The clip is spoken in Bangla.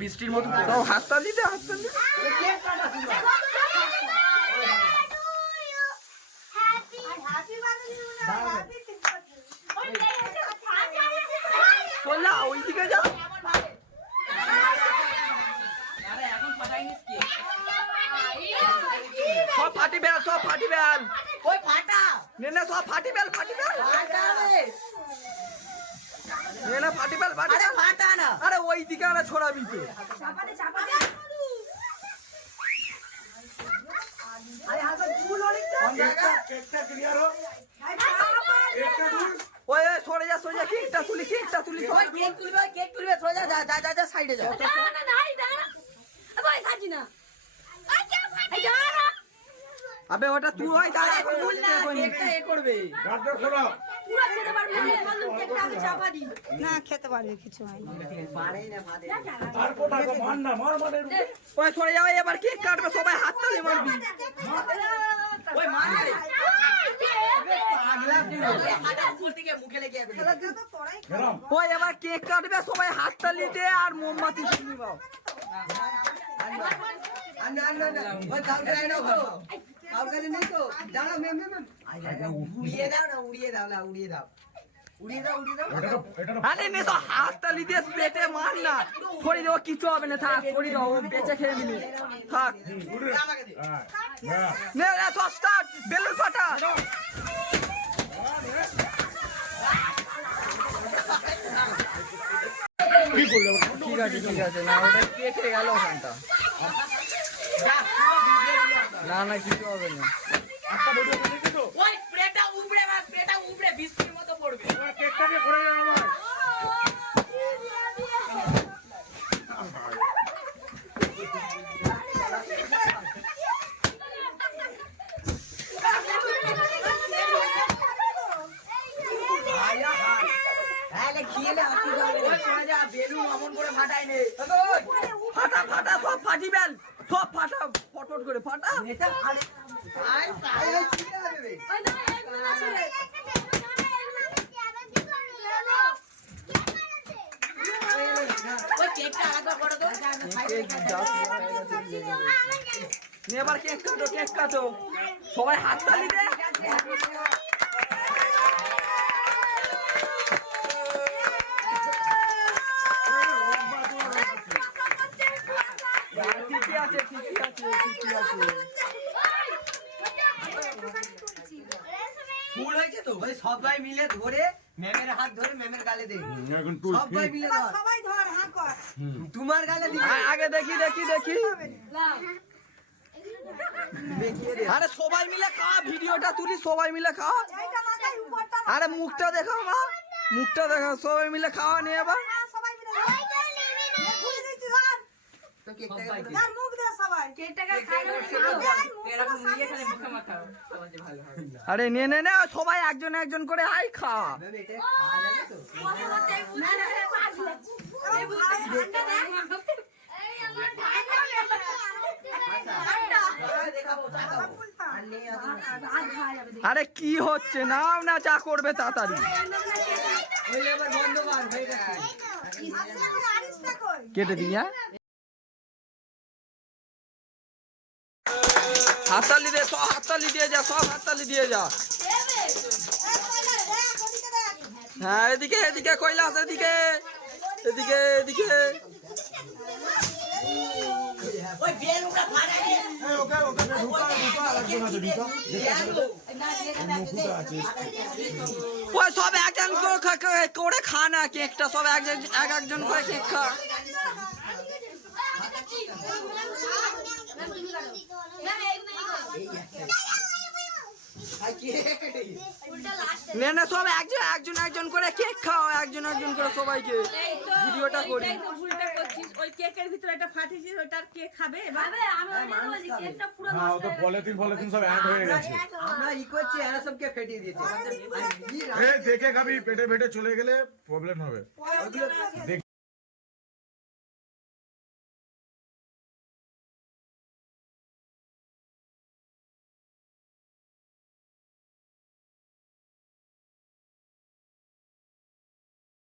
বৃষ্টির মতো হাততালি দে হাততালি চলা ওইদিকে যা সব ফাটি বেল ওই ফাটা নে সব ফাটি বেল নে ফাটি বেল ফাটা না আরে ওইদিকে আরে ছড়াবি তো আরে হাতে ফুল অনেকটা কেকটা ক্লিয়ার হো ওই সরে যা কেকটা তুলি ওই কেক তুলবে সরে যা সাইডে যা না ভাই থাকি না আবে ওটা তুই ওই দাঁড়া ফুল না কেকটা এ করবে গাড়টা খোলা পুরো খেতে পারবে না কেকটা আমি চাপা দি না খেতে পারবে কিছু হয় না পারেই না ভাদে আর কোটা মার মানে ওই সরে যাও এবার কেক কাটবে সবাই হাত তালি মারবি ওই মার রে পাগলা ফুল থেকে মুখে লেগে যাবে ওই এবার কেক কাটবে সবাই হাত তালি দে আর মোমবাতি জ্বালিয়ে আন্না ওই কাউকে আইনো কাউকে নেই তো দাঁড়াও মেম উড়িয়ে দাও আরে নে তো হাত তালি দিয়ে পেটে মার না ছড়ি দাও কিছু হবে না থাক ছড়ি দাও বেঁচে খেয়ে নিবি থাক নে তো স্টার্ট বেলুন ফাটা ঠিক আছে না ওটা কেটে গেল ওখানটা না কিছু হবে না ওই প্লেটটা উপরে বৃষ্টির মতো পড়বে ওই কেকটাকে পড়ে যাবে আমার ফাটা সব ফাটি বেল সব ফাটা ফটফট করে ফাটা এবার কেক কাটো সবাই হাত তালি দে ফুল হয়েছে তো ওই সবাই মিলে ধরে ম্যামের হাত ধরে ম্যামের গালে দে সবাই মিলে সবাই ধর হাত কর তোমার গালে দি আগে দেখি আরে সবাই মিলে খা ভিডিওটা তুলি সবাই মিলে খা আরে মুখটা দেখাও মা মুখটা দেখাও সবাই মিলে খাওয়া নিয়ে এবার আরে নে সবাই একজন করে আই খা আরে কি হচ্ছে না চা করবে তাড়াতাড়ি কেটে দিই হাততালি দে সব হাততালি দিয়ে যা হ্যাঁ এদিকে কৈলাস এদিকে ওই সব একজন করে খা না কেকটা সব একজন করে কেক খা না সব একজন করে কেক খাও একজন করে সবাইকে ভিডিওটা করি ওই কেকের ভিতরে একটা ফাটিছে ওটার কেক খাবে এবারে আমি বলছি কেকটা পুরো হ্যাঁ ও তো পলিথিন সব অ্যাড হয়ে গেছে আমরা ই করছি এরা সবকে ফেটিয়ে দিয়েছে দেখে খাবি পেটে চলে গেলে প্রবলেম হবে